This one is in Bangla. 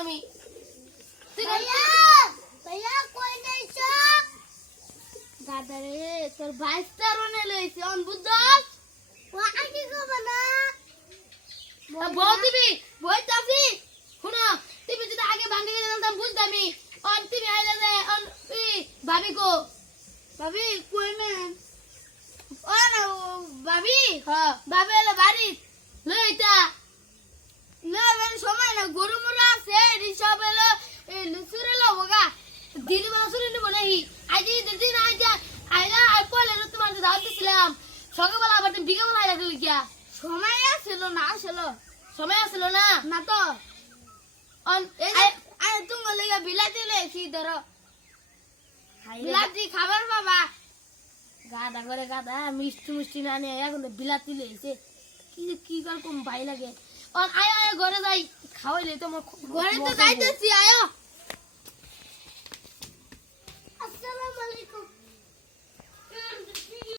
আমি ভাইয়া কই যাইছো দাদারে তোর 22টা রনে লইছি অন বুঝছস ও আগে কব না বল দিবি বই তাফি শুনো তুমি যদি আগে ভাঙে গেলাম বুঝদামি অন তুমি আইলা যে অন ভাবি কো ভাবি কই না ও না ভাবি হ্যাঁ ভাবি এলো বাড়ি লইতা না বেন সময় না গরু মরা আছে রিসব এলো এই লুসুরে লবগা দিলি মাসুরে নিব নাই আইজি দিদি না আইজা আইলা আর পলে তোমার দাওয়াত দিছিলাম সকালবেলা আবার তুমি বিকেলবেলা আইলা গেল কিয়া সময় আছিল না আসলো সময় আছিল না না তো অন এই আই তুমি লাগা বিলাতি লইছি ধরো বিলাতি খাবার বাবা গাদা করে গাদা মিষ্টি মিষ্টি না নিয়ে এখন বিলাতি লইছে কি কি রকম ভাই লাগে অন আয় আয় ঘরে যাই খাওয়াইলে তো ঘরে তো যাইতেছি আয় আসসালামু আলাইকুম